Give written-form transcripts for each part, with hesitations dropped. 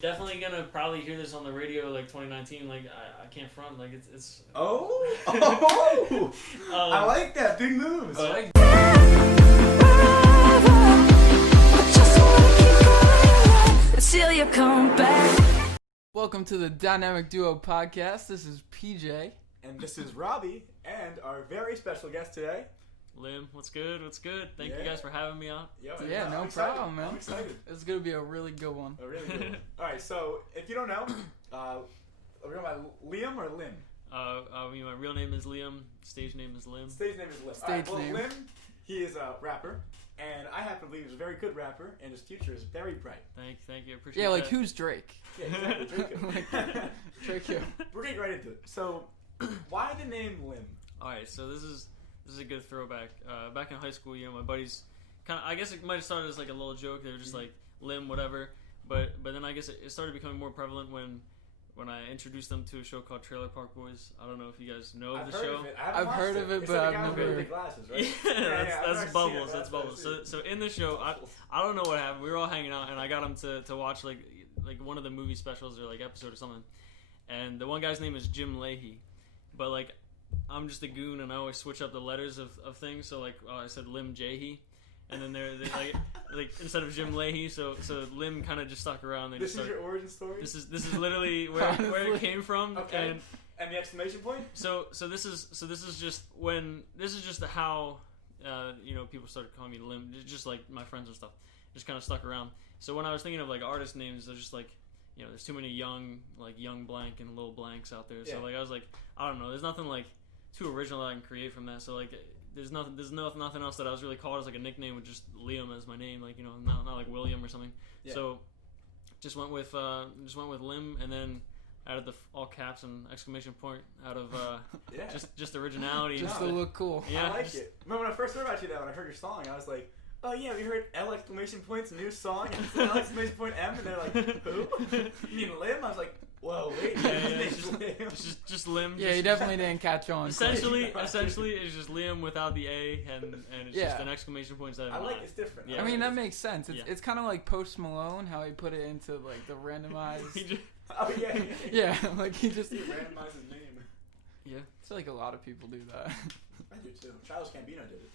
Definitely gonna probably hear this on the radio like 2019. Like I can't front. Like it's. Oh! I like that. Big moves. I like. Till you come back. Welcome to the Dynamic Duo Podcast. This is PJ. And this is Robbie, and our very special guest today. Lim, what's good? What's good? Thank you guys for having me on. Yeah, no problem, man. I'm excited. It's gonna be a really good one. A really good one. All right, so if you don't know, we're going by Liam or Lim? I mean, my real name is Liam. Stage name is Lim. Stage name is Lim. Stage name. Lim, he is a rapper, and I happen to believe he's a very good rapper, and his future is very bright. Thank you. Appreciate Yeah, like that. who's Drake? Yeah, exactly. Drake. We're getting right into it. So, why the name Lim? All right, so this is a good throwback. Back in high school, my buddies kind of, I guess it might have started as like a little joke. They were just like Lim, whatever. But then I guess it started becoming more prevalent when I introduced them to a show called Trailer Park Boys. I don't know if you guys know of the show. I've heard of it, It's but like I've the guy with never. the glasses, right? Yeah, that's Bubbles. That's Bubbles. So in the show, I don't know what happened. We were all hanging out, and I got them to watch like one of the movie specials or like episode or something. And the one guy's name is Jim Leahy, but like I'm just a goon, and I always switch up the letters of things. So like I said Lim Jehi, and then they're like instead of Jim Leahy, so Lim kind of just stuck around. This is your origin story. This is literally where it came from. Okay. And the exclamation point. So this is just how people started calling me Lim, just like my friends and stuff, just kind of stuck around. So when I was thinking of like artist names, they're just like, there's too many young blank and little blanks out there. So like I was like, I don't know, there's nothing like too original that I can create from that. So like there's nothing else that I was really called as like a nickname with just Liam as my name, like not like William or something. Yeah. So just went with Lim, and then added the all caps and exclamation point out of just originality. Just to look cool. Yeah, I like it. Remember when I first heard about you, when I heard your song, I was like, oh yeah, we heard L exclamation point's new song, and it's L exclamation point M, and they're like, who? You mean Lim? I was like, whoa, wait, it's just Lim. Yeah, you definitely didn't catch on. Essentially, it's just Liam without the A, and it's just an exclamation point. I like it's different. Yeah. I mean, that makes sense. It's kind of like Post Malone, how he put it into like the randomized. Oh yeah. Yeah, like he just randomized his name. Yeah, I feel like a lot of people do that. I do too. Childish Gambino did it.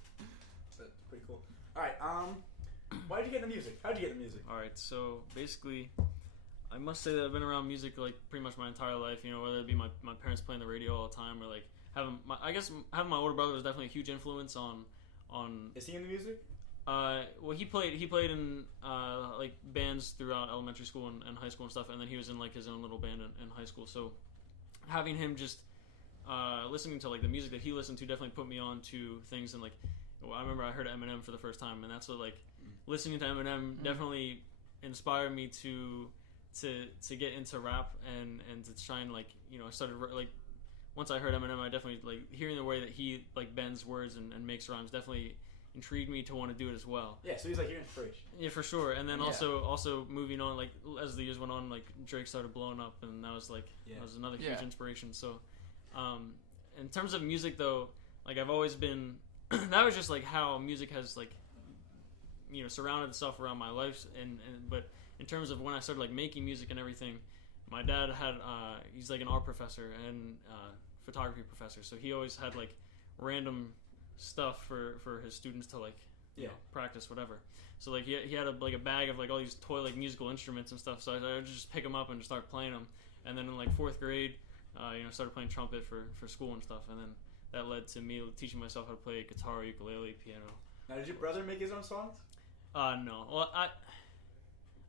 That's pretty cool. All right. Why did you get the music? How did you get the music? All right. So basically, I must say that I've been around music like pretty much my entire life. Whether it be my parents playing the radio all the time, or like having my older brother was definitely a huge influence on. Is he in the music? Well, he played in like bands throughout elementary school and high school and stuff, and then he was in like his own little band in high school. So having him just listening to like the music that he listened to definitely put me on to things. And like I remember I heard Eminem for the first time, and that's what like listening to Eminem definitely inspired me to get into rap and to try and like I started like once I heard Eminem, I definitely like hearing the way that he like bends words and makes rhymes definitely intrigued me to want to do it as well. Yeah, so he's like your inspiration. Yeah, for sure. And then also moving on, like as the years went on, like Drake started blowing up, and that was like that was another huge inspiration. So in terms of music though, like I've always been that was just like how music has like surrounded itself around my life, and but in terms of when I started like making music and everything, my dad had he's like an art professor and photography professor, so he always had like random stuff for his students to like practice whatever. So like he had a bag of like all these toy like musical instruments and stuff, so I would just pick them up and just start playing them. And then in like 4th grade started playing trumpet for school and stuff, and then that led to me teaching myself how to play guitar, ukulele, piano. Now, did your brother make his own songs? No. Well, I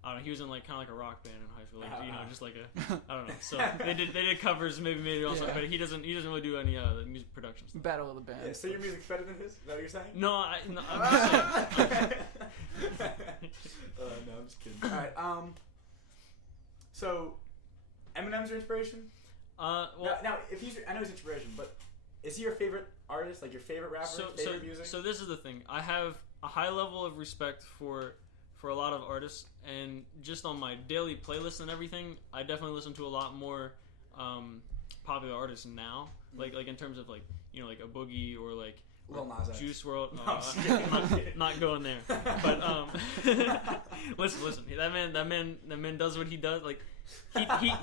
don't know. He was in like kind of like a rock band in high school, like, just like a I don't know. So they did covers, maybe also, but he doesn't really do any music production stuff. Battle of the Bands. Yeah, so your music's better than his? Is that what you're saying? No, I'm just saying. No, I'm just kidding. All right. So Eminem's your inspiration? Well, now if I know he's inspiration, but is he your favorite artist? Like your favorite rapper? Favorite music? So this is the thing. I have a high level of respect for a lot of artists, and just on my daily playlist and everything, I definitely listen to a lot more popular artists now. Like in terms of like like a Boogie or like Lil Nas X. Juice WRLD. No, I'm not going there. But listen. That man does what he does. Like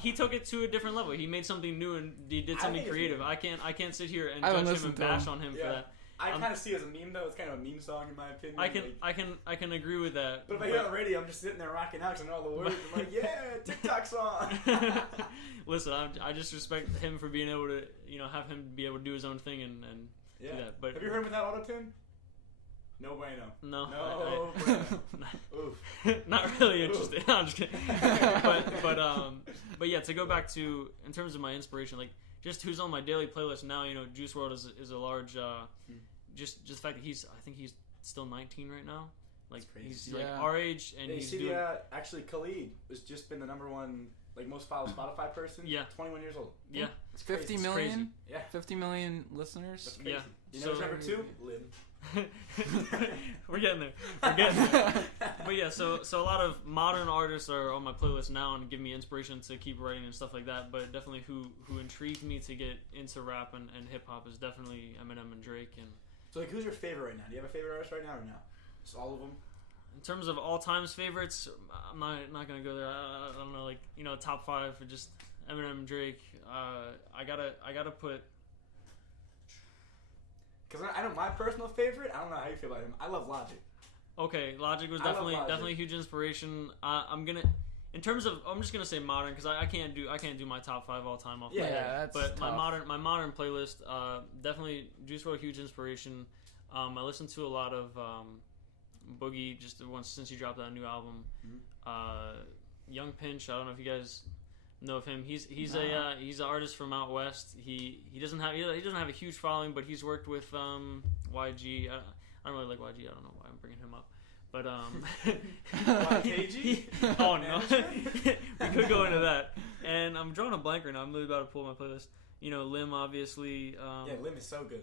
he took it to a different level. He made something new and he did something creative. I can't sit here and judge him and bash on him for that. I kind of see it as a meme though. It's kind of a meme song in my opinion. I can agree with that. But if I hear it on the radio, I'm just sitting there rocking out because I know all the words. I'm like, yeah, TikTok song. Listen, I just respect him for being able to, have him be able to do his own thing and do that. But have you heard him without auto-tune? No bueno. No. No bueno. Oof. Not really interested. No, I'm just kidding. But yeah, to go back to in terms of my inspiration, like just who's on my daily playlist now. Juice WRLD is a large. Just the fact that I think he's still 19 right now. Like he's like our age, and he's doing. Actually, Khalid has just been the number one most followed Spotify person. Yeah, 21 years old. Yeah, it's 50 million. Yeah, 50 million listeners. That's crazy. Yeah, you know number 2, Lynn. We're getting there. But yeah, so a lot of modern artists are on my playlist now and give me inspiration to keep writing and stuff like that. But definitely who intrigued me to get into rap and hip hop is definitely Eminem and Drake. And so like, who's your favorite right now? Do you have a favorite artist right now or no? Just all of them. In terms of all times favorites, I'm not gonna go there. I don't know, like top 5 for just Eminem, Drake. I gotta put. Because I know my personal favorite. I don't know how you feel about him. I love Logic. Okay, Logic was definitely a huge inspiration. I'm just gonna say modern because I can't do my top 5 all time off. That's but tough. my modern playlist definitely Juice WRLD, huge inspiration. I listened to a lot of Boogie just once since he dropped that new album. Young Pinch. I don't know if you guys know of him. He's an artist from out west. He doesn't have a huge following, but he's worked with YG. I don't really like YG. I don't know why I'm bringing him up, but YKG. Oh no, we could go into that. And I'm drawing a blank right now. I'm really about to pull my playlist. Lim obviously. Lim is so good.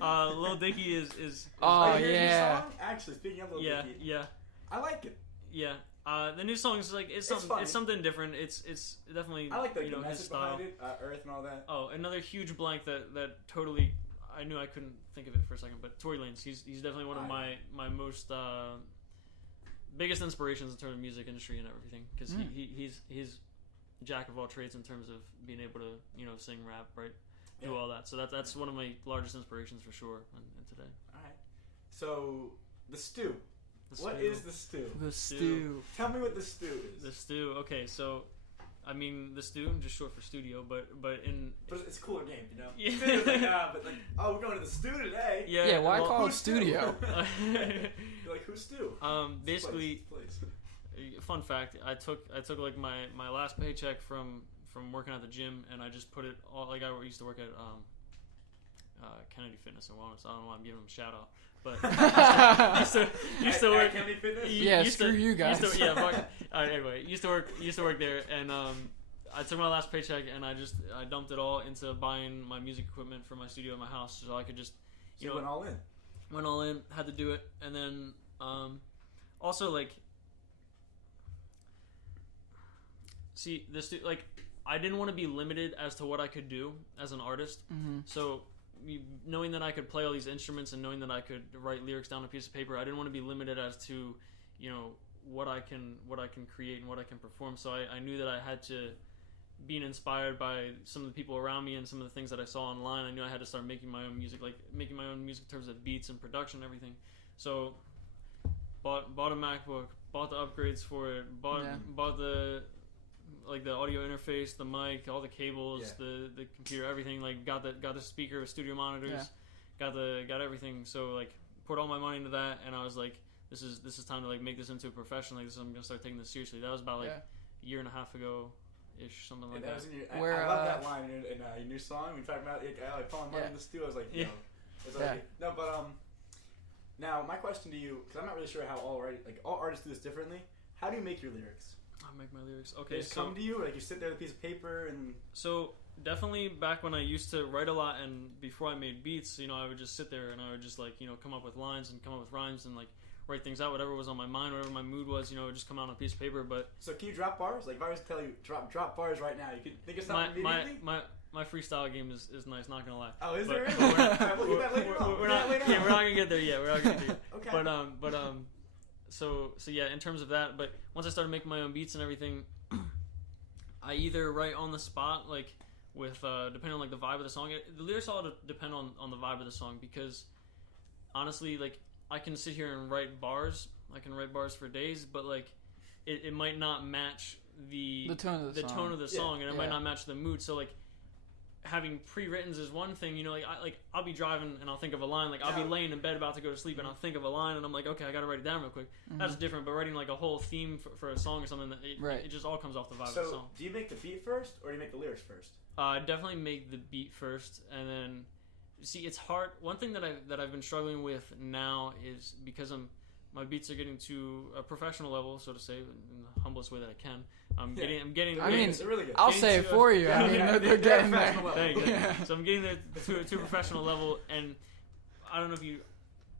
Lil Dicky is. Oh yeah. Song? Actually, speaking of Lil Dicky. Yeah. I like it. Yeah. The new song is like it's something different. It's definitely I like the his style. Behind it, Earth and all that. Oh, another huge blank that totally I knew I couldn't think of it for a second. But Tory Lanez, he's definitely one of my most biggest inspirations in terms of music industry and everything because he's jack of all trades in terms of being able to sing, rap, right, do all that. So that's one of my largest inspirations for sure in today. All right. So the stew. What is the stew? The stew. Tell me what the stew is. The stew. Okay, so I mean the stew, just short for studio, but it's a cooler game, Yeah. Stew's like, we're going to the stew today. Yeah. Why call it studio? You're like, who's stew? Basically, fun fact: I took like my last paycheck from working at the gym, and I just put it all. Like I used to work at Kennedy Fitness and Wellness. I don't know why I'm giving them a shout out. But used to work. Kennedy Fitness? Yeah, screw you guys. Anyway, used to work there, and I took my last paycheck and I dumped it all into buying my music equipment for my studio at my house, so I could just went all in. Went all in, had to do it, and then also like see this like I didn't want to be limited as to what I could do as an artist, so. Knowing that I could play all these instruments and knowing that I could write lyrics down on a piece of paper, I didn't want to be limited as to, what I can create and what I can perform. So I knew that I had to, being inspired by some of the people around me and some of the things that I saw online, I knew I had to start making my own music, like making my own music in terms of beats and production and everything. So bought a MacBook, bought the upgrades for it, bought the like the audio interface, the mic, all the cables, the computer, everything. Like got the speaker, studio monitors, got everything. So like poured all my money into that, and I was like, this is time to like make this into a profession. Like I'm gonna start taking this seriously. That was about like a year and a half ago, ish, something like that. I love that line in your new song. We talked about like falling money in the stew. I was like, no, but now my question to you, because I'm not really sure how all artists do this differently. How do you make your lyrics? I make my lyrics. Okay, they just come to you, like you sit there with a piece of paper and. So definitely back when I used to write a lot, and before I made beats, I would just sit there and I would just like come up with lines and come up with rhymes and like write things out, whatever was on my mind, whatever my mood was, it would just come out on a piece of paper. But so can you drop bars? Like if I was to tell you drop bars right now, you could think of something immediately. my freestyle game is nice. Not gonna lie. Oh, is there? We're not gonna get there yet. We're not gonna get there. Okay. But so yeah. In terms of that, but once I started making my own beats and everything, I either write on the spot, like with depending on like the vibe of the song. The lyrics all depend on the vibe of the song, because honestly, like I can sit here and write bars. I can write bars for days, but like it might not match the tone of the song, and it might not match the mood. So like having pre-writtens is one thing, you know. Like I'll be driving and I'll think of a line. Like I'll be laying in bed about to go to sleep and I'll think of a line and I'm like, okay, I gotta write it down real quick. That's different. But writing like a whole theme for a song or something, it just all comes off the vibe of the song. So do you make the beat first or do you make the lyrics first? Definitely make the beat first, and then see, it's hard. One thing that I've been struggling with now is because my beats are getting to a professional level, so to say, in the humblest way that I can. I'm getting. I mean, they're really good. I'll say it for you. I mean, they're getting there. So I'm getting there to a professional level, and I don't know if you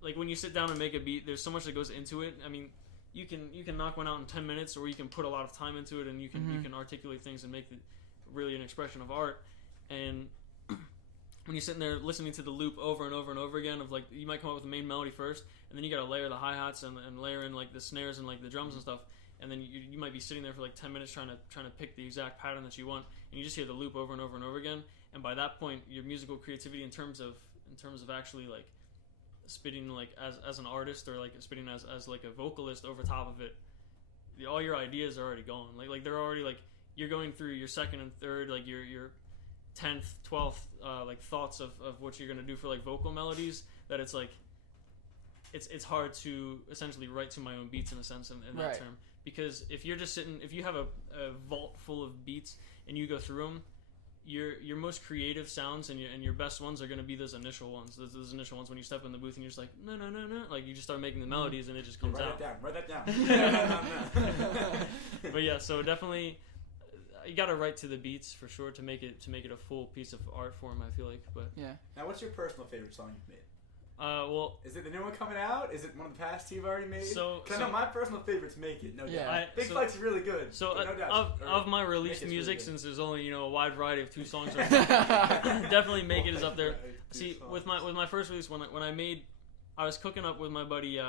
like when you sit down and make a beat. There's so much that goes into it. I mean, you can knock one out in 10 minutes, or you can put a lot of time into it, and you can articulate things and make it really an expression of art. And when you're sitting there listening to the loop over and over and over again, of like you might come up with the main melody first, and then you gotta layer the hi-hats and layer in like the snares and like the drums and stuff, and then you might be sitting there for like 10 minutes trying to pick the exact pattern that you want, and you just hear the loop over and over and over again. And by that point, your musical creativity in terms of actually like spitting like as an artist, or like spitting as like a vocalist over top of it, all your ideas are already gone. Like they're already like, you're going through your second and third, like your 10th, 12th, like thoughts of what you're gonna do for like vocal melodies, that it's like it's hard to essentially write to my own beats in a sense in that term, because if you're just sitting, if you have a vault full of beats and you go through them, your most creative sounds and your best ones are gonna be those initial ones. Those initial ones when you step in the booth and you're just like no, like you just start making the melodies and it just comes out. Write that down. But yeah, so definitely. You gotta write to the beats for sure to make it a full piece of art form, I feel like. But yeah. Now, what's your personal favorite song you've made? Well, is it the new one coming out? Is it one of the past you've already made? Because I know my personal favorites Make It. No doubt. Big Fight's really good. So no doubt. Of my released music, really, since there's only a wide variety of 2 songs, right now, definitely Make It is up there. See, with my first release, when I was cooking up with my buddy.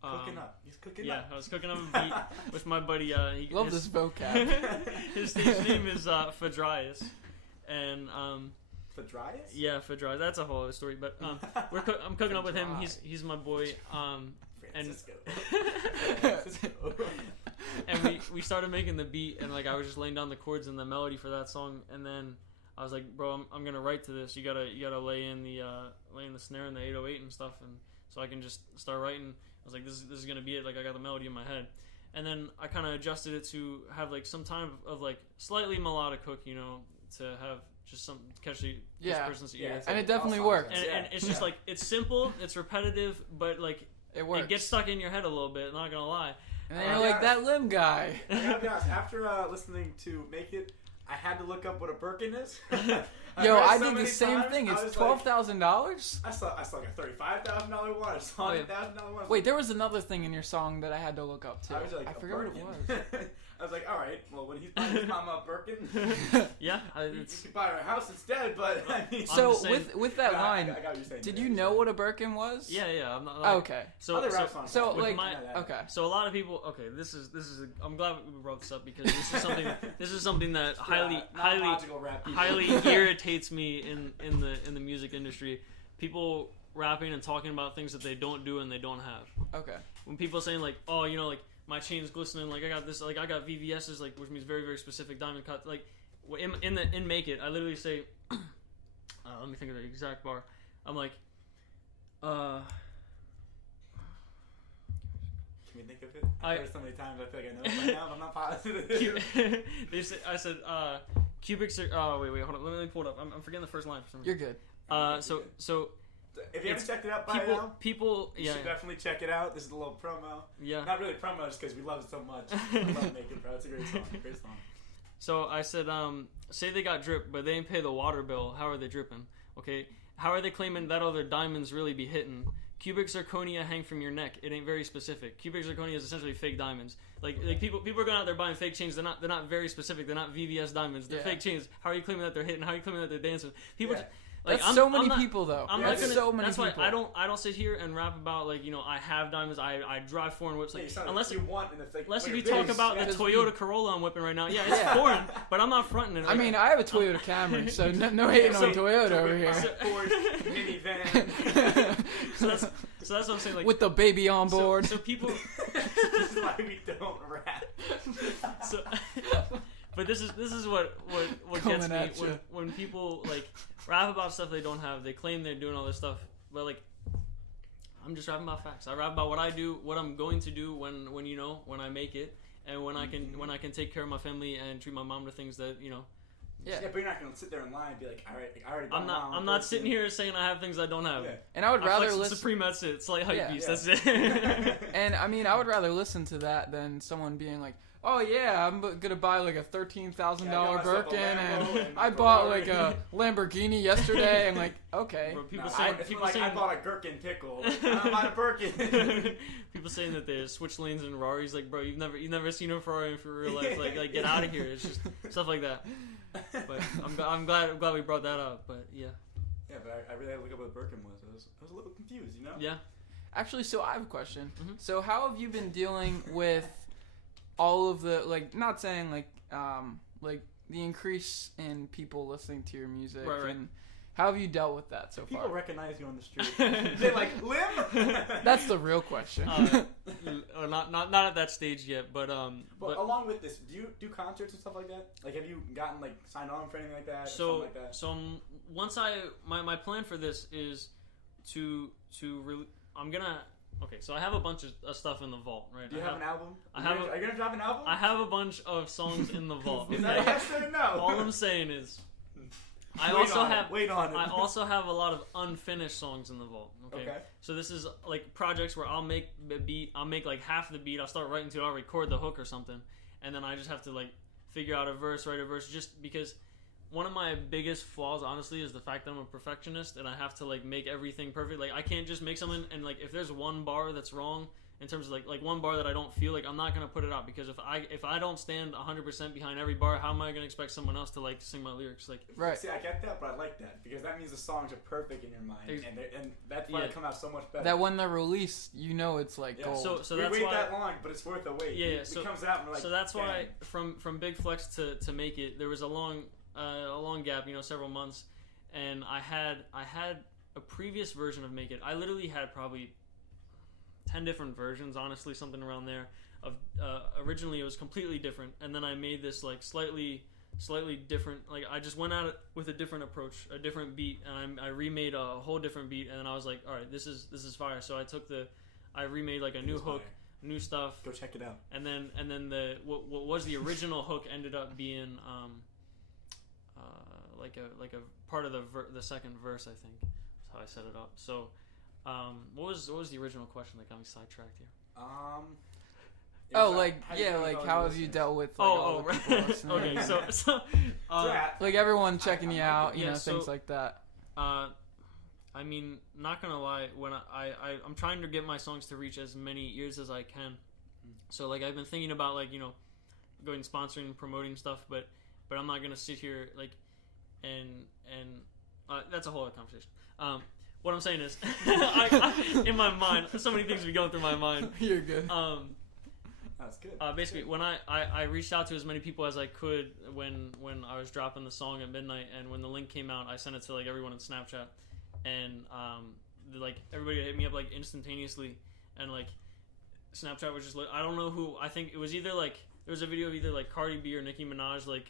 He's cooking up. Yeah, I was cooking up a beat with my buddy. Love this vocab. his name is Fadrias, and Fadrias? Yeah, Fadrias. That's a whole other story. But I'm cooking up with him. He's my boy. Francisco. And we started making the beat, and like I was just laying down the chords and the melody for that song, and then I was like, bro, I'm gonna write to this. You gotta lay in the snare and the 808 and stuff, and so I can just start writing. I was like, this is gonna be it. Like I got the melody in my head, and then I kind of adjusted it to have like some time of like slightly melodic hook, to have just some catch the person's ear. Yeah, and it definitely worked. And it's just like, it's simple, it's repetitive, but like it works. It gets stuck in your head a little bit. Not gonna lie. And you're like, that limb guy. I gotta be honest. After listening to Make It, I had to look up what a Birkin is. Yo, I did the same thing. It's $12,000. I saw like a $35,000 one. I saw a $1,000 one. Wait, there was another thing in your song that I had to look up too. I forgot what it was. I was like, all right, well, when he's buying his mama a Birkin, yeah, you could buy her a house instead. But I mean, so with that line, I got what you're saying. Did you know what a Birkin was? Yeah. I'm not, like, okay. So like, okay. So a lot of people. Okay, this is. I'm glad we brought this up because this is something that highly irritates me in the music industry. People rapping and talking about things that they don't do and they don't have. Okay. When people saying like, oh, like my chain's glistening, like I got this, like I got VVS's, like which means very, very specific diamond cut. Like in Make It, I literally say, let me think of the exact bar. I'm like, Can we think of it? I've heard so many times. I feel like I know it by now, but I'm not positive. I said, cubic. Wait, hold on. Let me pull it up. I'm forgetting the first line for some reason. You're good. So if you haven't checked it out by now, you should definitely check it out. This is a little promo. Yeah. Not really promo, just because we love it so much. I love Make It, bro. It's a great song. Great song. So I said, say they got drip, but they ain't pay the water bill. How are they dripping? Okay. How are they claiming that other diamonds really be hitting? cubic zirconia hang from your neck. It ain't very specific. Cubic zirconia is essentially fake diamonds. Like people are going out there buying fake chains. They're not very specific. They're not VVS diamonds. They're fake chains. How are you claiming that they're hitting? How are you claiming that they're dancing? People. Yeah. Like, that's so many people, though. That's why I don't sit here and rap about, like, you know, I have diamonds, I drive foreign whips. Like, unless you talk about the Toyota Corolla I'm whipping right now. Yeah, it's foreign, but I'm not fronting it. I mean, I have a Toyota Camry, so no hating on Toyota over here. Ford minivan. So that's what I'm saying. Like, with the baby on board. So people. This is why we don't rap. So. But this is what gets me when people like rap about stuff they don't have. They claim they're doing all this stuff, but like I'm just rapping about facts. I rap about what I do, what I'm going to do when I make it, and when I can take care of my family and treat my mom to things that you know. Yeah, but you're not gonna sit there in line and be like, all right, I already got I'm not sitting here saying I have things I don't have. Yeah. And I would rather listen. Supreme, that's it. It's like hype beast. That's it. And I mean, I would rather listen to that than someone being like, oh yeah, I'm gonna buy like a $13,000 Birkin, and I bought like a Lamborghini yesterday. I'm like, okay. Bro, people saying I bought a gherkin pickle. I bought a Birkin. People saying that they switch lanes in Ferraris. Like, bro, you've never seen a Ferrari in real life. Like get out of here. It's just stuff like that. But I'm glad we brought that up. But yeah. Yeah, but I really had to look up what a Birkin was. I was a little confused, you know. Yeah. Actually, so I have a question. Mm-hmm. So how have you been dealing with all of the, like, not saying like the increase in people listening to your music, right. And how have you dealt with that so far? People recognize you on the street. They like Lim. That's the real question. Not at that stage yet, but along with this, do you do concerts and stuff like that? Like, have you gotten like signed on for anything like that? So, or something like that? Once my plan for this is I'm gonna. Okay, so I have a bunch of stuff in the vault, right? Do you have an album? Are you gonna drop an album? I have a bunch of songs in the vault. Is that a yes or no? All I'm saying is, wait on it. I also have a lot of unfinished songs in the vault. Okay. So this is like projects where I'll make the beat. I'll make like half the beat. I'll start writing to it. I'll record the hook or something, and then I just have to like figure out a verse, write a verse, just because. One of my biggest flaws, honestly, is the fact that I'm a perfectionist and I have to like make everything perfect. Like I can't just make something and like if there's one bar that's wrong in terms of like one bar that I don't feel like, I'm not gonna put it out because if I don't stand 100% behind every bar, how am I gonna expect someone else to like sing my lyrics? Like right. See, I get that, but I like that because that means the songs are perfect in your mind, and that's why they come out so much better. That when they're released, you know it's like gold. So we that's wait why that long, but it's worth the wait. Yeah. It comes out and we're like. So that's why from Big Flex to make it, there was a long gap, several months, and I had a previous version of Make It. I literally had probably 10 different versions, honestly, something around there. Of originally it was completely different, and then I made this like slightly different. Like I just went at it with a different approach, a different beat, and I remade a whole different beat, and then I was like, all right, this is fire. So I remade like a new hook, new stuff. Go check it out. And then what was the original hook ended up being like a part of the second verse, I think. That's how I set it up. So, what was the original question that got me sidetracked here? How have you dealt with all the people listening? Okay, so like everyone checking you out, things like that. I mean, not gonna lie, when I'm trying to get my songs to reach as many ears as I can. So like I've been thinking about like going sponsoring and promoting stuff, but I'm not gonna sit here like and that's a whole other conversation. What I'm saying is, in my mind, so many things be going through my mind. You're good. That's good. Basically, when I reached out to as many people as I could when I was dropping the song at midnight, and when the link came out, I sent it to like everyone in Snapchat, and like everybody hit me up like instantaneously, and like Snapchat was just like, I don't know who. I think it was either like there was a video of either like Cardi B or Nicki Minaj like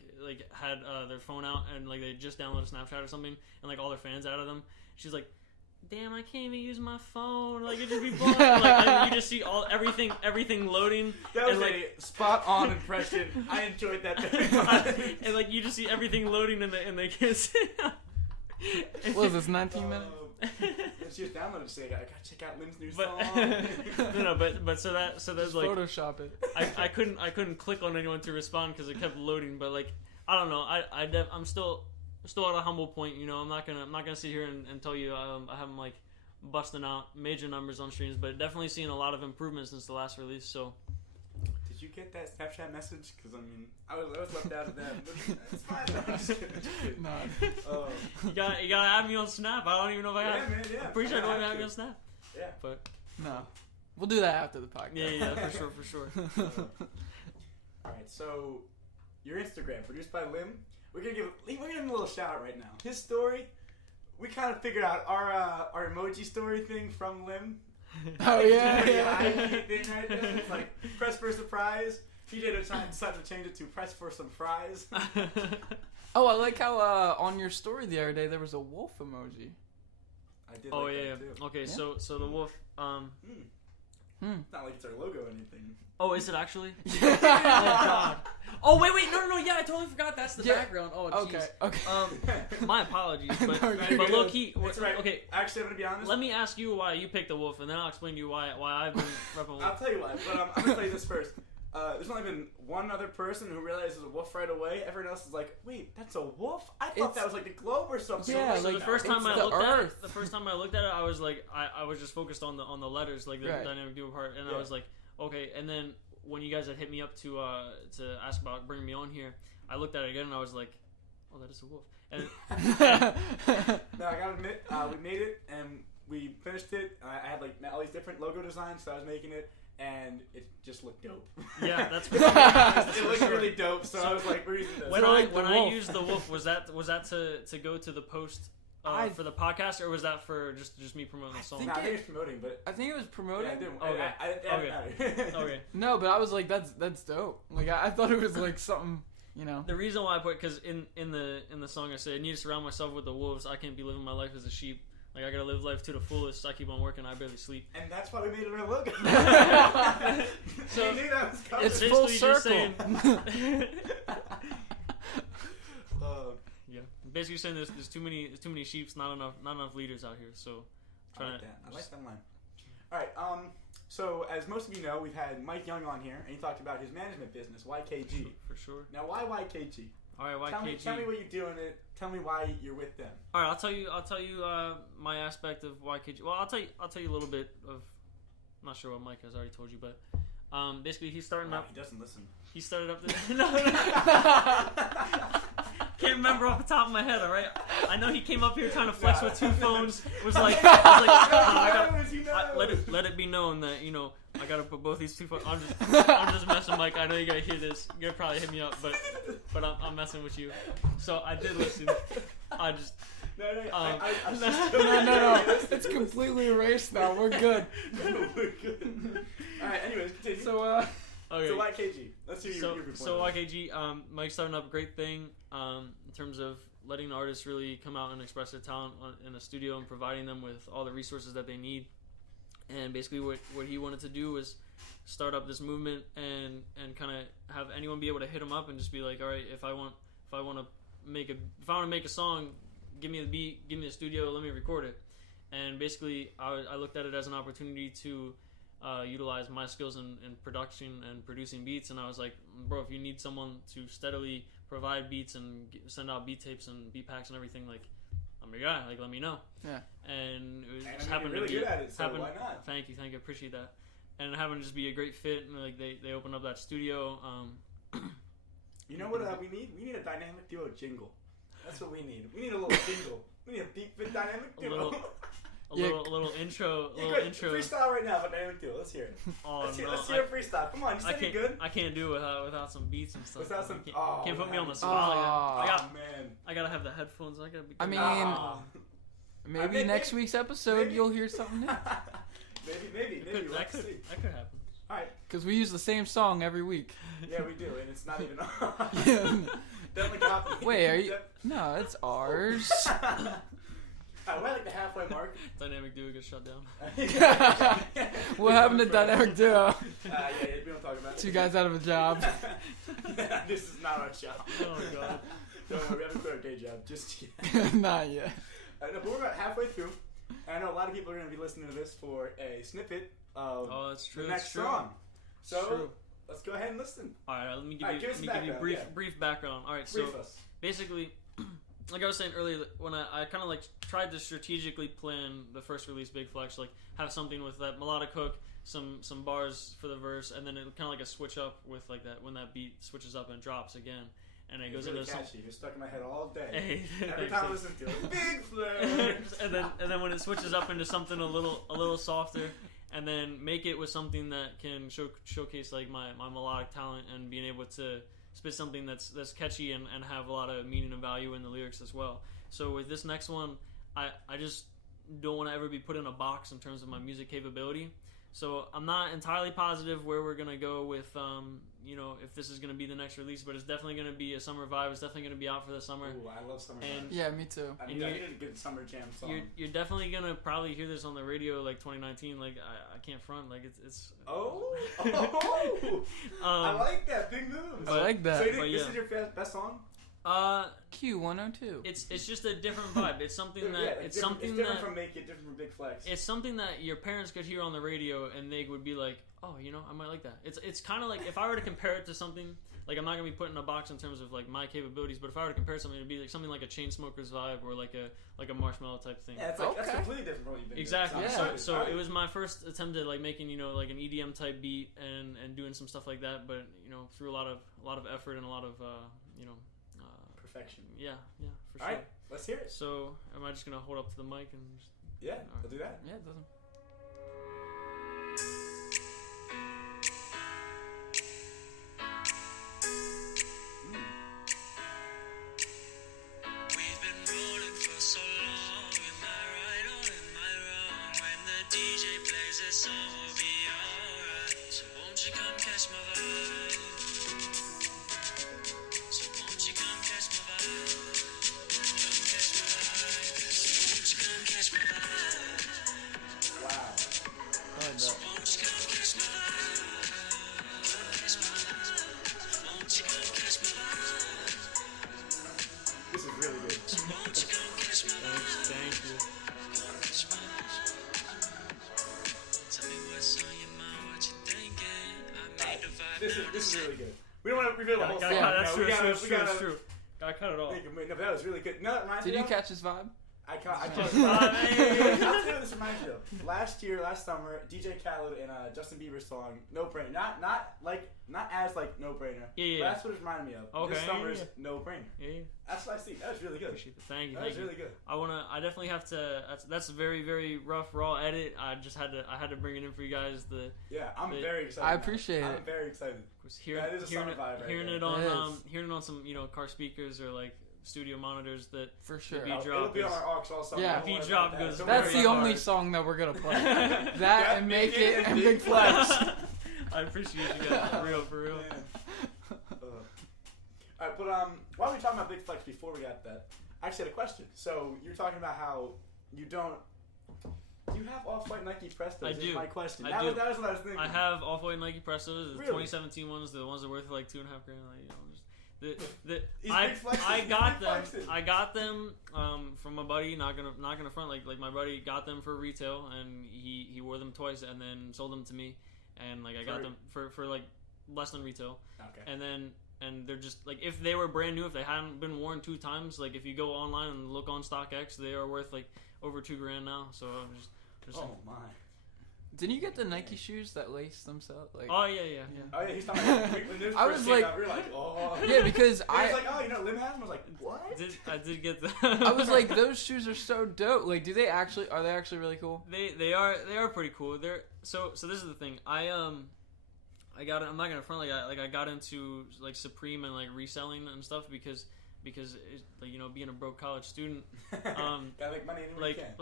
had their phone out and like they just downloaded Snapchat or something, and like all their fans out of them. She's like, damn, I can't even use my phone. Like it just be blowing. Like you just see everything loading. That was a spot on impression. I enjoyed that very much. And like you just see everything loading and they can't see. What was this, 19 minutes? She was downloaded to say, I gotta check out Lim's new song. No, but so there's like Photoshop it. I couldn't click on anyone to respond because it kept loading. But like I don't know. I'm still at a humble point. I'm not gonna sit here and tell you I have like busting out major numbers on streams, but definitely seeing a lot of improvement since the last release. So. Did you get that Snapchat message? Because I mean, I was left out of that. But it's fine. No, I'm just kidding. No. You gotta add me on Snap. I don't even know if I got. Yeah, man. Yeah. I'm pretty sure I don't have me on Snap. Yeah. But no, we'll do that after the podcast. Yeah, for sure. All right, so your Instagram, produced by Lim. We're gonna give him a little shout out right now. His story, we kind of figured out our emoji story thing from Lim. Oh yeah. Thing right there. It's like press for surprise. PJ decided to change it to press for some fries. Oh, I like how on your story the other day there was a wolf emoji. I did. Oh like yeah. that too. Okay, Yeah. so the wolf. It's not like it's our logo or anything. Oh, is it actually? Oh god. Oh wait, no. Yeah, I totally forgot. That's the background. Oh, jeez. Okay. My apologies, but No, low key. It's right. Okay. Actually, I'm gonna be honest. Let me ask you why you picked the wolf, and then I'll explain to you why I've been repping wolf. I'll tell you why, but I'm gonna tell you this first. There's only been one other person who realized it was a wolf right away. Everyone else is like, "Wait, that's a wolf? I thought that was like the globe or something." Yeah, So like the first time I the looked at Earth. it, I was like, I was just focused on the letters, like the Right. dynamic duo part, and Yeah. I was like, okay. And then when you guys had hit me up to ask about bringing me on here, I looked at it again and I was like, oh, that is a wolf. And No, I gotta admit, we made it and we finished it. I had like all these different logo designs, so I was making it, and it just looked dope. yeah, that's it looked really dope. So I was like, we're using this. when like I the wolf. used the wolf, was that to go to the post for the podcast, or was that for just me promoting the song? No, I think it's promoting, but I think it was yeah, promoting. I didn't. Okay. I didn't matter. Okay. No, but I was like, that's dope. Like I thought it was like something, you know. The reason why I put, because in the song I say, I need to surround myself with the wolves. I can't be living my life as a sheep. Like I gotta live life to the fullest. I keep on working. I barely sleep. And that's why we made it our logo. So I knew that was coming. It's basically full just circle. saying- Uh, yeah, basically saying there's too many sheeps, not enough leaders out here. So I like that. I like that line. All right. So as most of you know, we've had Mike Young on here, and he talked about his management business, YKG. for sure. Now, why YKG? All right, YKG. Tell me what you do in it. Tell me why you're with them. All right, I'll tell you my aspect of YKG. Well, I'll tell you a little bit of. I'm not sure what Mike has already told you, but basically he's starting up. He doesn't listen. He started up this. No. Can't remember off the top of my head. All right, I know he came up here trying to flex with two phones. Let it be known that I gotta put both these two phones. I'm just messing, Mike. I know you gotta hear this. You're gonna probably hit me up, but I'm messing with you. So I did listen. I just. No. It's completely erased now. We're good. We're good. All right. Anyways, continue. So Okay. So YKG. Let's hear your report. So YKG, Mike's starting up a great thing in terms of letting artists really come out and express their talent in a studio and providing them with all the resources that they need. And basically, what he wanted to do was start up this movement and kind of have anyone be able to hit him up and just be like, all right, if I want to make a song, give me the beat, give me the studio, let me record it. And basically, I looked at it as an opportunity to utilize my skills in production and producing beats, and I was like, bro, if you need someone to steadily provide beats and send out beat tapes and beat packs and everything, like, I'm your guy. Like, let me know. Yeah. And it just you're happened really to be good at it, so why not? Thank you, appreciate that. And it happened to just be a great fit, and like they opened up that studio. You know what we need? We need a dynamic duo jingle. That's what we need. We need a little jingle. We need a beat fit dynamic duo. A little intro. Freestyle right now, but dynamic duo. Let's hear it. Oh, let's no, hear a freestyle. Come on, you said you're good. I can't do it without some beats and stuff. Without some. Can't put me on the spot. Man. I gotta have the headphones. I mean, maybe next week's episode you'll hear something new. Maybe. That could happen. All right. Because we use the same song every week. Yeah, we do, and it's not even on. Definitely copy. Wait, are you? No, it's ours. We're at like the halfway mark. Dynamic duo gets shut down. What happened to Dynamic Duo? Yeah, we don't talk about it. Two guys out of a job. This is not our job. Oh god. Don't worry, we haven't quit our day job just yet. Not yet. No, but we're about halfway through. And I know a lot of people are going to be listening to this for a snippet of that's true. the next song. So let's go ahead and listen. All right, let me give you brief brief background. All right, Brief so us. basically, like I was saying earlier, when I kind of like tried to strategically plan the first release, Big Flex, like have something with that melodic hook, some bars for the verse, and then it kind of like a switch up with like that when that beat switches up and drops again, and it goes really into catchy. You're stuck in my head all day. Hey, every time I listen to it, Big Flex. and then when it switches up into something a little softer, and then make it with something that can showcase like my melodic talent and being able to spit something that's catchy and have a lot of meaning and value in the lyrics as well. So with this next one, I just don't want to ever be put in a box in terms of my music capability. So I'm not entirely positive where we're gonna go with if this is gonna be the next release, but it's definitely gonna be a summer vibe. It's definitely gonna be out for the summer. Ooh, I love summer vibes. Yeah, me too. I need a good summer jam song. You're definitely gonna probably hear this on the radio like 2019. Like I can't front. Like it's. I like that big move. I like that. So this is your best song? Q102. It's just a different vibe. It's something that it's different from Make It, different from Big Flex. It's something that your parents could hear on the radio and they would be like, oh, I might like that. It's kind of like if I were to compare it to something, like I'm not gonna be put in a box in terms of like my capabilities, but if I were to compare something, it'd be like something like a Chainsmokers vibe or like a Marshmallow type thing. Yeah, it's like that's completely different from what you've been exactly. doing. Exactly. So it was my first attempt at like making like an EDM type beat and doing some stuff like that, but through a lot of effort and a lot of perfection. Yeah, for sure. All right, let's hear it. So, am I just gonna hold up to the mic and just... Yeah, we'll do that. Yeah, it doesn't. We've been rolling for so long. Am I right or am I wrong? When the DJ plays this song, we'll be alright. So won't you come catch my vibe? So won't you come catch my vibe? Come catch my vibe. So won't you come catch my vibe? Wow. So won't you come catch my vibe? Come catch my vibe. Won't you come catch my vibe? This is really good. So won't you come catch my vibe? Thank you. Come catch my vibe. Tell me what's on your mind, what you thinking. I made the vibe. This is really good. We don't want to reveal the whole song. That's true. Gotta cut it all. No, that was really good. No, that reminds me. Did you catch his vibe? I caught. I'll tell you what this reminds me of. Last summer, DJ Khaled and Justin Bieber's song "No Brainer." Not as like "No Brainer." Yeah. But that's what it reminded me of. Okay. This summer's "No Brainer." Yeah. That's what I see. That was really good. Appreciate it. Thank you. That was really good. I definitely have to. That's a very, very rough raw edit. I had to bring it in for you guys. I'm very excited. I appreciate it. I'm very excited. Hearing it on hearing it on some car speakers or like studio monitors that for sure. It'll be on our aux all summer. Yeah, beat drop goes. That's the only song that we're gonna play. That and Make It and Big Flex. I appreciate you guys for real. Alright, but while we talking about Big Flex before we got that, I actually had a question. So you're talking about how you don't. Do you have Off-White Nike Prestos? I do. My question. That was what I was thinking. I have Off-White Nike Prestos. The Really? 2017 ones. The ones that are worth like $2.5 grand. I got them from a buddy. Not gonna front. Like my buddy got them for retail, and he wore them twice, and then sold them to me, and like I got them for like less than retail. Okay. And they're just like if they were brand new, if they hadn't been worn 2 times, like if you go online and look on StockX, they are worth like over $2 grand now. So I'm just oh my. Didn't you get the Nike shoes that lace themselves? Like, oh yeah. Oh yeah, he's talking about I was like, yeah, because I was like, oh, Lim has them. I was like, what? I did get the. I was like, those shoes are so dope. Like, are they actually really cool? They are pretty cool. They're so this is the thing. I got it. I'm not gonna front I got into like Supreme and like reselling and stuff because it's, like being a broke college student. Gotta make money anywhere you can.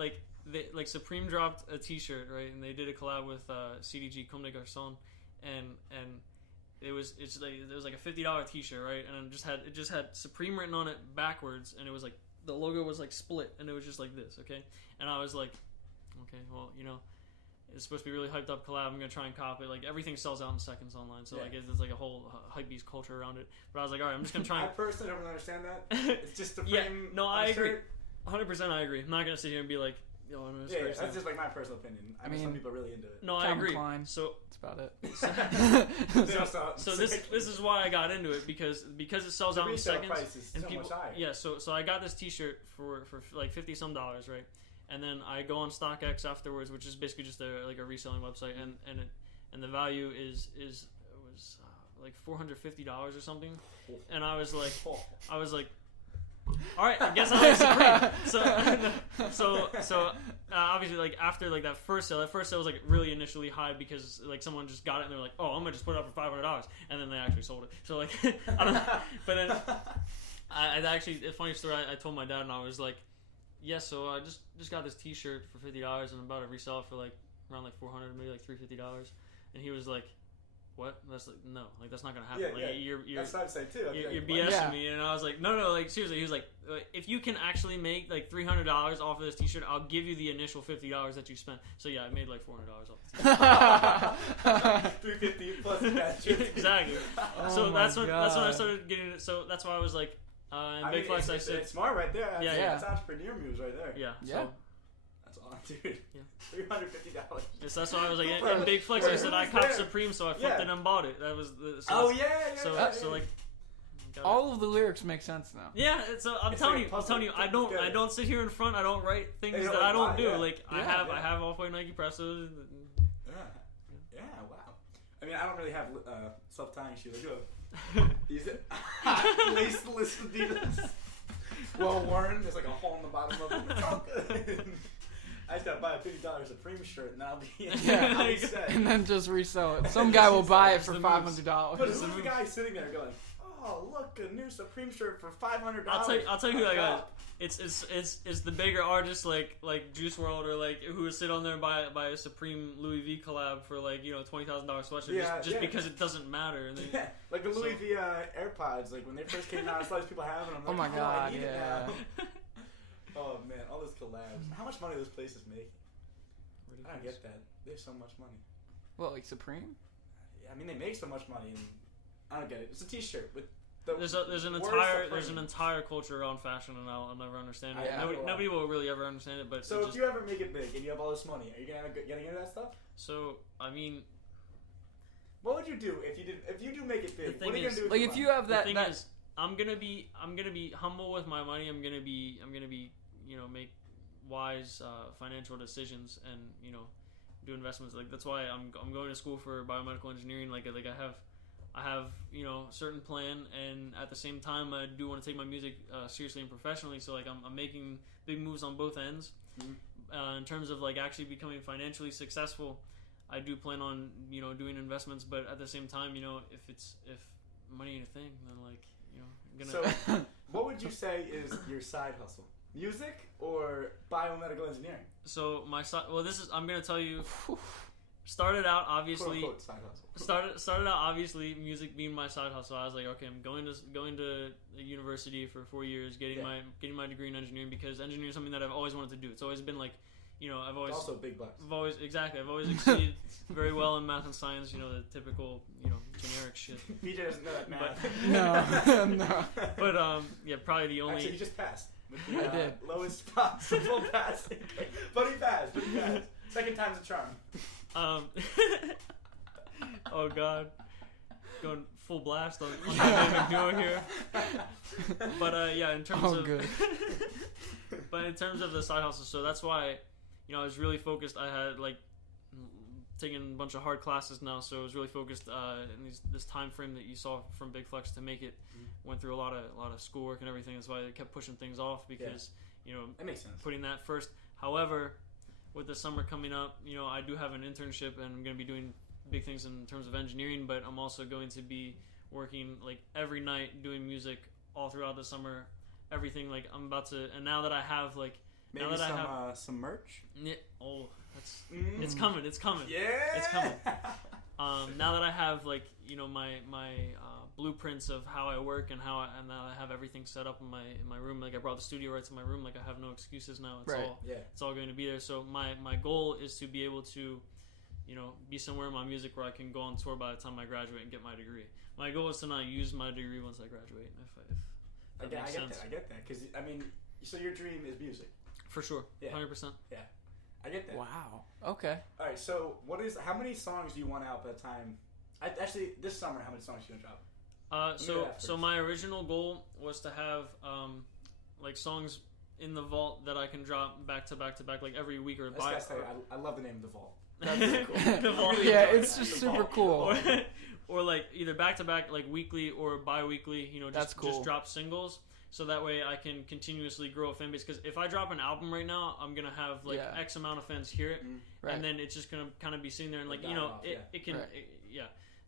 Like Supreme dropped a T-shirt, right, and they did a collab with CDG Comme des Garçons, and it was like a $50 T-shirt, right, and it just had Supreme written on it backwards, and it was like the logo was like split, and it was just like this, okay, and I was like, okay, well it's supposed to be a really hyped up collab. I'm gonna try and copy it. Like everything sells out in seconds online, so like there's like a whole hypebeast culture around it. But I was like, all right, I'm just gonna try. I personally don't really understand that. It's just the frame. No, I agree. 100%, I agree. I'm not gonna sit here and be like, Yeah, that's just like my personal opinion. I mean, some people are really into it. No, I agree. Klein. So that's about it. So this is why I got into it because it sells out in seconds. Price is and so people, much higher. yeah. So I got this T-shirt for like $50 some, right? And then I go on StockX afterwards, which is basically just a reselling website, and the value was like $450 or something, and I was like, all right, I guess I like Supreme. So obviously, like after like that first sale was like really initially high because like someone just got it and they're like, oh, I'm gonna just put it up for $500, and then they actually sold it. So like, I don't know. But then I actually, a funny story. I told my dad and I was like, yeah, so I just got this T-shirt for $50 and I'm about to resell it for like around like $400, maybe like $350, and he was like, what? That's like, no, like that's not gonna happen. Yeah, like you're that's what I'd say too. You're BSing me, and I was like, no, like seriously. He was like, if you can actually make like $300 off of this T-shirt, I'll give you the initial $50 that you spent. So yeah, I made like $400 off the T-shirt. $350 plus that. Exactly. So that's when I started getting it. So that's why I was like, in Big Flex, I said, it's smart right there. Yeah. That's entrepreneur moves right there. Yeah. Yeah. That's all, dude. Yeah. $350. Yes, that's why I was like, in Big Flex, I said I copped Supreme, so I flipped it and bought it. That was the. So So like. All of the lyrics make sense now. Yeah, so I'm telling you, I don't sit here in front. I don't write things that I don't do. Like I have Off-White Nike Pressos. Yeah, wow. I mean, I don't really have self-tying shoes. I do have these lace Adidas. Well worn. There's like a hole in the bottom of them. It's all good. I just gotta buy a $50 Supreme shirt and I'll be set. And then just resell it. Some guy will buy it for $500. But who's the guy sitting there going, oh, look, a new Supreme shirt for $500. I'll tell you who that guy is. It's the bigger artists like Juice WRLD or like who would sit on there and buy a Supreme Louis V collab for like $20,000 sweatshirt just because it doesn't matter. And then, like the Louis V AirPods, like when they first came out, I saw these people having them. Like, oh my god, I need it now. Oh man, all those collabs. How much money those places make? I don't get that. There's so much money. Well, like Supreme? Yeah, I mean they make so much money, and I don't get it. It's a T-shirt with. There's an entire culture around fashion, and I'll never understand it. Nobody will really ever understand it. But so if you ever make it big and you have all this money, are you getting into that stuff? So I mean, what would you do if you do make it big? What are you gonna do? Like if you have that. The thing is, I'm gonna be humble with my money. I'm gonna be make wise financial decisions and do investments. Like that's why I'm going to school for biomedical engineering. Like I have certain plan, and at the same time I do want to take my music seriously and professionally. So like I'm making big moves on both ends. In terms of like actually becoming financially successful, I do plan on doing investments. But at the same time, if money ain't a thing, then like I'm gonna. So what would you say is your side hustle? Music or biomedical engineering? So I'm gonna tell you. Started out obviously. Quote, side hustle. Started out obviously music being my side hustle. I was like, okay, I'm going to a university for 4 years, getting my degree in engineering because engineering is something that I've always wanted to do. It's always been like, I've always it's also big bucks. I've always exceeded very well in math and science. The typical generic shit. BJ doesn't know that math. No. But probably the only. Actually, he just passed. I did. Lowest possible passing. But he passed. Second time's a charm. Oh god, going full blast on McDo here. But in terms of the side hustle, so that's why I was really focused. I had like taken a bunch of hard classes now, so I was really focused in this time frame that you saw from Big Flex to make it. Went through a lot of schoolwork and everything. That's why I kept pushing things off because that makes sense. Putting that first. However, with the summer coming up, I do have an internship and I'm going to be doing big things in terms of engineering, but I'm also going to be working like every night doing music all throughout the summer. Everything like I'm about to, and now that I have like maybe some merch. Yeah, it's coming. Yeah, it's coming. Now that I have like my blueprints of how I work and now I have everything set up in my room. Like I brought the studio right to my room. Like I have no excuses now. It's all going to be there. So my goal is to be able to, be somewhere in my music where I can go on tour by the time I graduate and get my degree. My goal is to not use my degree once I graduate. If that makes sense. I get that. Because I mean, so your dream is music. For sure. 100%. Yeah. I get that. Wow. Okay. All right. So how many songs do you want out by the time? Actually, this summer, how many songs are you gonna drop? So my original goal was to have like songs in the vault that I can drop back to back to back, like every week or I love the name of the vault. That's cool. The vault. Yeah, it's just super cool. Or like either back to back, like weekly or bi-weekly. You know, just drop singles. So that way I can continuously grow a fan base. Because if I drop an album right now, I'm gonna have like X amount of fans hear it, and then it's just gonna kind of be sitting there and like it can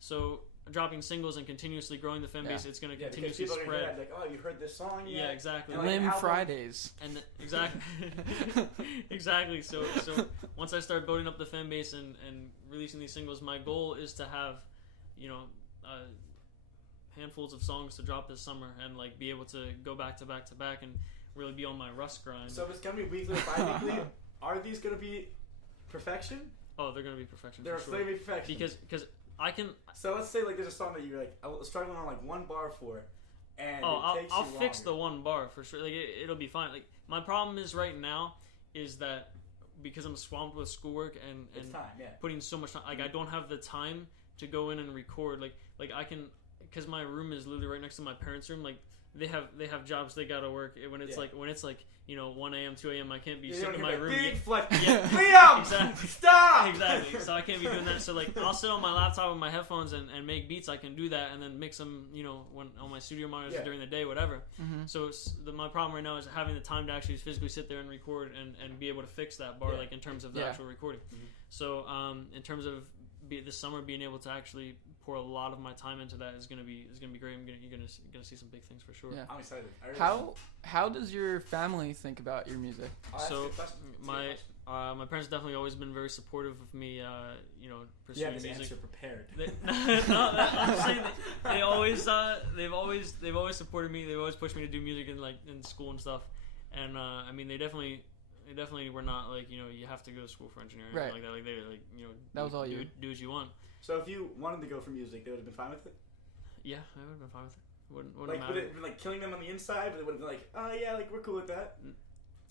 So dropping singles and continuously growing the fan base, it's gonna continuously spread. Like, oh, you heard this song? Yet? Yeah, exactly. And Limb Fridays. And exactly, exactly. So once I start building up the fan base and releasing these singles, my goal is to have, handfuls of songs to drop this summer and like be able to go back to back to back and really be on my Rust grind. So if it's gonna be weekly or bi-weekly, are these gonna be perfection? Oh, they're gonna be perfection. They're gonna be perfection because I can. So let's say like there's a song that you're like struggling on like one bar for, and I'll fix the one bar for sure. Like it'll be fine. Like my problem is right now is that because I'm swamped with schoolwork and time, putting so much time, like I don't have the time to go in and record. Like I can. Because my room is literally right next to my parents' room, like they have jobs they gotta work. When it's like 1 a.m., 2 a.m., I can't be sitting in my room. Big flex. Liam, exactly. Stop. Exactly. So I can't be doing that. So like I'll sit on my laptop with my headphones and make beats. I can do that and then mix them, when on my studio monitors during the day, whatever. Mm-hmm. So my problem right now is having the time to actually physically sit there and record and be able to fix that bar, like in terms of the actual recording. Mm-hmm. So in terms of this summer being able to actually pour a lot of my time into that is gonna be great. You're gonna see some big things for sure. Yeah. I'm excited. How does your family think about your music? So my parents definitely always been very supportive of me. Pursuing music. Answer prepared. I'm just saying they've always supported me. They've always pushed me to do music in school and stuff. And they definitely were not like you have to go to school for engineering or anything like that. Like they that was all you do what you want. So if you wanted to go for music, they would have been fine with it? Yeah, I would have been fine with it. Wouldn't like, matter. Would it have been like killing them on the inside, but they would have been like, oh yeah, like we're cool with that?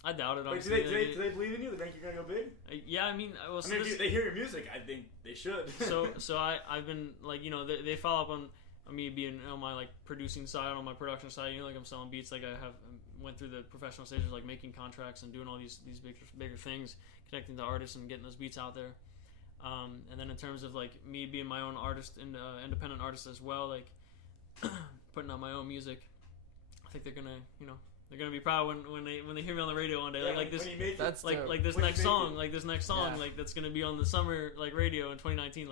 I doubt it, like, honestly. Do they believe in you? They think you're going to go big? Yeah, I mean... if they hear your music, I think they should. so I've been, like, they follow up on me being on my, like, producing side, on my production side. Like, I'm selling beats. Like, went through the professional stages, like, making contracts and doing all these bigger things, connecting to artists and getting those beats out there. And then in terms of like me being my own artist and independent artist as well, like putting out my own music, I think they're gonna be proud when they hear me on the radio one day. That's next song that's gonna be on the summer radio in 2019.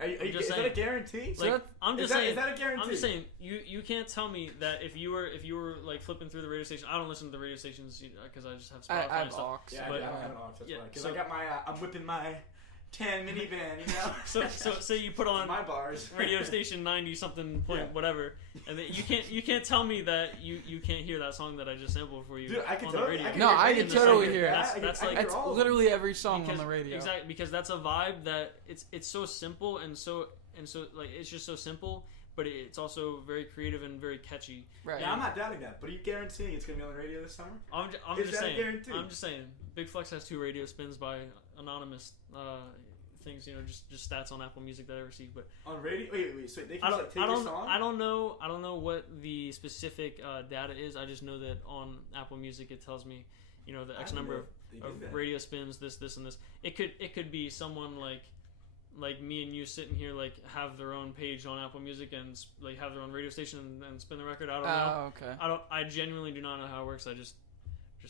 Is that a guarantee? I'm just saying. Is that a guarantee? I'm just saying. You can't tell me that if you were like flipping through the radio station. I don't listen to the radio stations because I just have Spotify I have and stuff. Aux. Yeah, I don't have an aux. Because I got my I'm whipping my 10 minivan, So say you put on my bars radio station 90 something point whatever, and then you can't tell me that you can't hear that song that I just sampled for you. Dude, I can on totally, the radio. No, I can totally hear it. That's literally every song on the radio. Exactly, because that's a vibe that it's so simple and so like it's just so simple, but it's also very creative and very catchy. Right. Yeah, I'm not doubting that, but are you guaranteeing it's gonna be on the radio this summer? I'm just saying. Big Flex has 2 radio spins by anonymous things, just stats on Apple Music that I ever see. But on radio, wait. So they can take your song? I don't know what the specific data is. I just know that on Apple Music it tells me, the X number of radio spins, this, and this. It could be someone like me and you sitting here have their own page on Apple Music and have their own radio station and spin the record. I don't know. Oh, okay. I genuinely do not know how it works. I just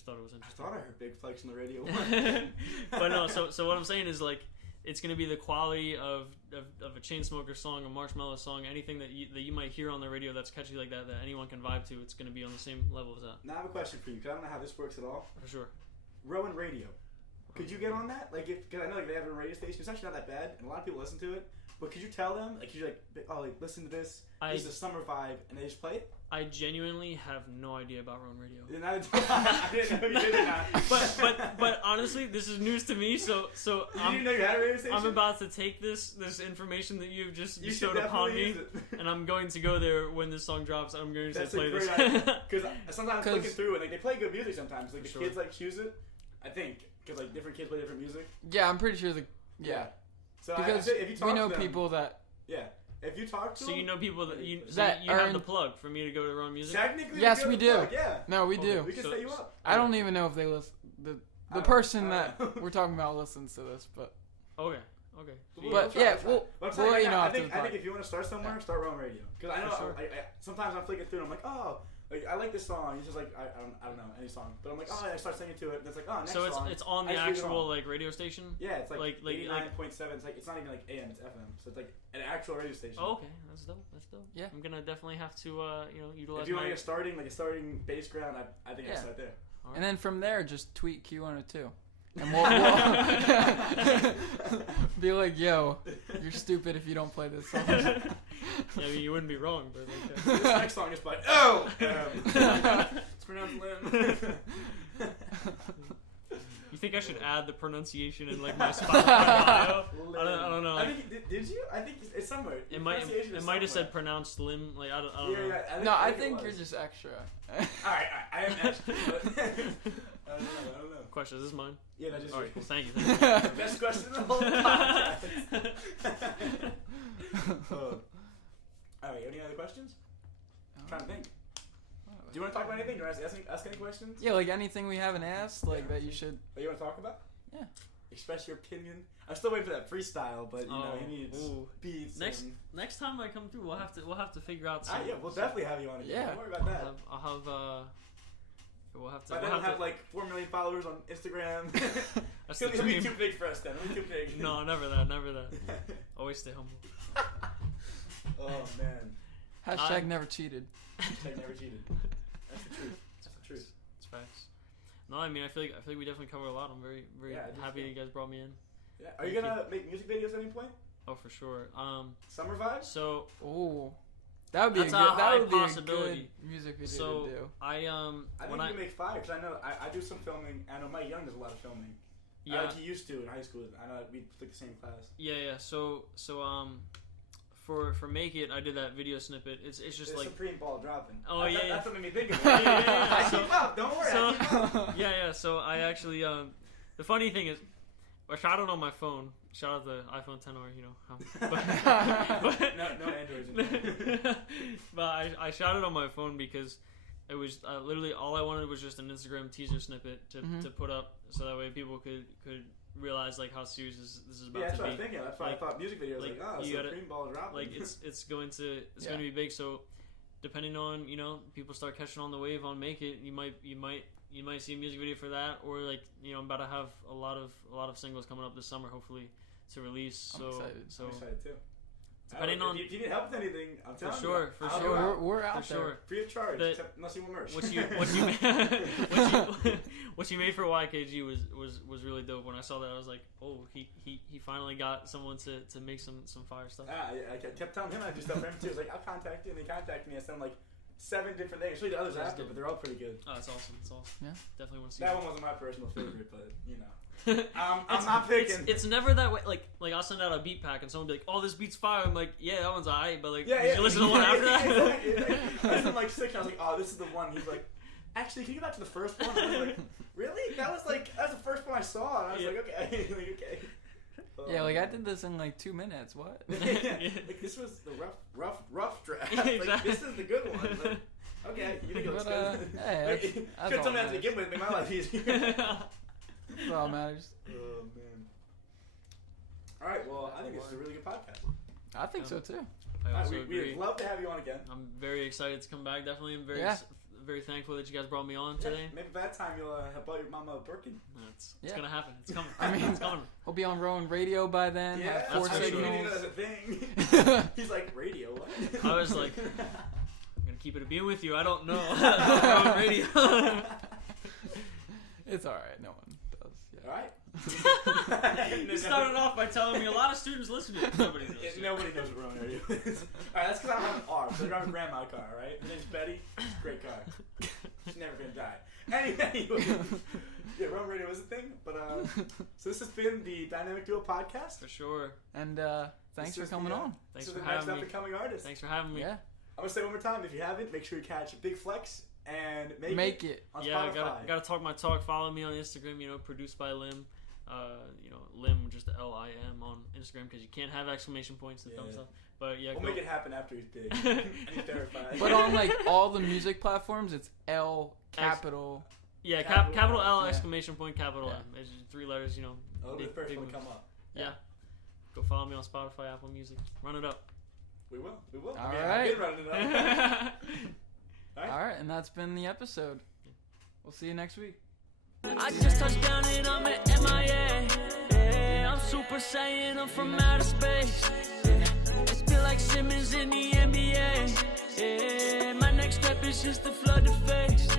thought it was interesting. I thought I heard Big Flex on the radio. But no. So what I'm saying is it's gonna be the quality of a Chainsmokers song, a Marshmello song, anything that you might hear on the radio that's catchy like that anyone can vibe to. It's gonna be on the same level as that. Now I have a question for you because I don't know how this works at all. For sure. Rowan Radio. Could you get on that? Because I know they have a radio station. It's actually not that bad, and a lot of people listen to it. But could you tell them? Could you listen to this? This is a summer vibe, and they just play it? I genuinely have no idea about Rowan Radio. I didn't know you did not. But honestly, this is news to me. So you know you had a radio station? I'm about to take this information that you've just bestowed upon me, and I'm going to go there when this song drops. I'm going to say play this. Because sometimes looking through and they play good music sometimes. The kids choose it. I think Because like different kids play different music. Yeah, I'm pretty sure So because if you talk we know to them, people that. Yeah. If you talk to So them, you know people that you are have the plug for me to go to Run Music. Technically, yes, we do. Plug, yeah. No, we do. We can set you up. I don't even know if they listen. The person that we're talking about listens to this, but. Okay. But yeah, we'll you know. I think if you want to start somewhere, start Run Radio. Because I know I sometimes I'm flicking through and I'm like, oh, like I like this song. It's just like I don't know any song, but I'm like, oh, I start singing to it. And it's like, oh, next song. So it's on the actual like radio station. Yeah, it's like 89.7. It's like it's not even like AM, it's FM. So it's like an actual radio station. Oh, okay, that's dope. Yeah, I'm gonna definitely have to utilize. If you want to get a starting bass ground, I think I start there. Right. And then from there, just tweet Q102. And we'll be like, yo, you're stupid if you don't play this song. Yeah, I mean, you wouldn't be wrong, but this next song is by it's pronounced Lim. You think I should add the pronunciation in like my Spotify bio? I don't know. I think did you? I think it's somewhere. It might have said pronounced Lim. Like I don't know. Yeah, I think you're just extra. Alright, I am extra. But I don't know. Question, is this mine? Yeah, that's just alright. Well, thank you. Best question in the whole podcast. Alright, any other questions? I'm trying to think. Do you want to talk about anything? Do you want to ask any questions? Yeah, like anything we haven't asked, like that you should. That you want to talk about? Yeah. Express your opinion. I'm still waiting for that freestyle, but you know he needs beats. Next time I come through, we'll have to figure out. Yeah, we'll definitely have you on again. Yeah. Don't worry about that. I'll have. We'll have to. But then we'll have like 4 million followers on Instagram. It'll be too big for us then. It'll be too big. No, never that. Always stay humble. Oh man. Hashtag never cheated. Hashtag never cheated. That's the truth. That's the truth. It's facts. No, I mean I feel like we definitely covered a lot. I'm very happy that you guys brought me in. Yeah. Are you gonna make music videos at any point? Oh, for sure. Summer vibes. So. That would be a possibility. Good music video so to do. I think you can make fire because I know I do some filming. I know Mike Young does a lot of filming. Yeah, like he used to in high school. I know we took the same class. Yeah. So for Make It, I did that video snippet. It's just like Supreme ball dropping. Oh that's what made me think of it. I keep up. Don't worry. I keep up. Yeah. So I actually the funny thing is, I shot it on my phone. Shout out the iPhone XR, you know. But no Androids. But I shot it on my phone because it was literally all I wanted was just an Instagram teaser snippet to put up, so that way people could realize like how serious this is about to be. Yeah, that's what I was thinking. That's why I thought music videos Supreme ball dropping. Like it's going to be big. So depending on people start catching on the wave on Make It, you might see a music video for that, or like I'm about to have a lot of singles coming up this summer, hopefully to release. I'm excited too. Depending on if you need help with anything, I'm telling you. For I'll sure, we're out for there. Sure. Free of charge, unless you want merch. What you made for YKG was really dope. When I saw that, I was like, oh, he finally got someone to make some fire stuff. I kept telling him I do stuff for him too. I was like, I'll contact you, and they contacted me. I sent him like 7 different things. Actually, the others after, but they're all pretty good. Oh, it's awesome. Yeah, definitely want to see that one. Wasn't my personal favorite, but I'm not picking. It's never that way. Like I'll send out a beat pack and someone will be like, "Oh, this beat's fire." I'm like, "Yeah, that one's alright," but like, did you listen to the one after that? Exactly. I sent like 6. And I was like, "Oh, this is the one." He's like, "Actually, can you go back to the first one?" I was like, "Really? That was the first one I saw." And I was like, "Okay, okay." Yeah, like I did this in like 2 minutes. What? Like this was the rough draft. Exactly. Like this is the good one. Like, okay, you think it looks good. Hey, could tell me that to begin with, make my life easier. That's all matters. Oh man. All right, well, I think this is a really good podcast. I think so too. I also agree. We'd love to have you on again. I'm very excited to come back. Definitely, I'm very thankful that you guys brought me on today. Maybe by that time you'll have bought your mama a Birkin. It's gonna happen. It's coming. I mean, it's coming. We'll be on Rowan Radio by then. Yeah, have 4 signals. That's a thing. He's like, radio. What? I was like, I'm gonna keep it a being with you. I don't know. Rowan Radio. It's all right. No one does. Yeah. All right. You started off by telling me a lot of students listen to it. Nobody knows. Nobody knows what Rowan Radio is. Alright, that's because I have an R. So I drive a grandma car, right? Her name's Betty. It's a great car. She's never gonna die. Anyway, yeah, Rowan Radio is a thing. But so this has been the Dynamic Duo podcast. For sure. And thanks for coming on. Thanks for having me. Next up and coming artist. Thanks for having me. Yeah. I'm gonna say one more time. If you haven't, make sure you catch Big Flex and make it on yeah, Spotify. gotta talk my talk. Follow me on Instagram. Produced by Lim. Lim, just Lim on Instagram, because you can't have exclamation points and thumbs up. But yeah, we'll make it happen after he's big. And he's terrified. But on like all the music platforms, it's L capital. Yeah, capital L exclamation point capital M. It's just 3 letters. It'll be the first one to come up. Yeah. Go follow me on Spotify, Apple Music. Run it up. We will. All right. I've been running it up. All right, and that's been the episode. We'll see you next week. I just touched down and I'm at MIA. Yeah, I'm Super Saiyan, I'm from outer space. Yeah, it's feel like Simmons in the NBA. Yeah, my next step is just to flood the face.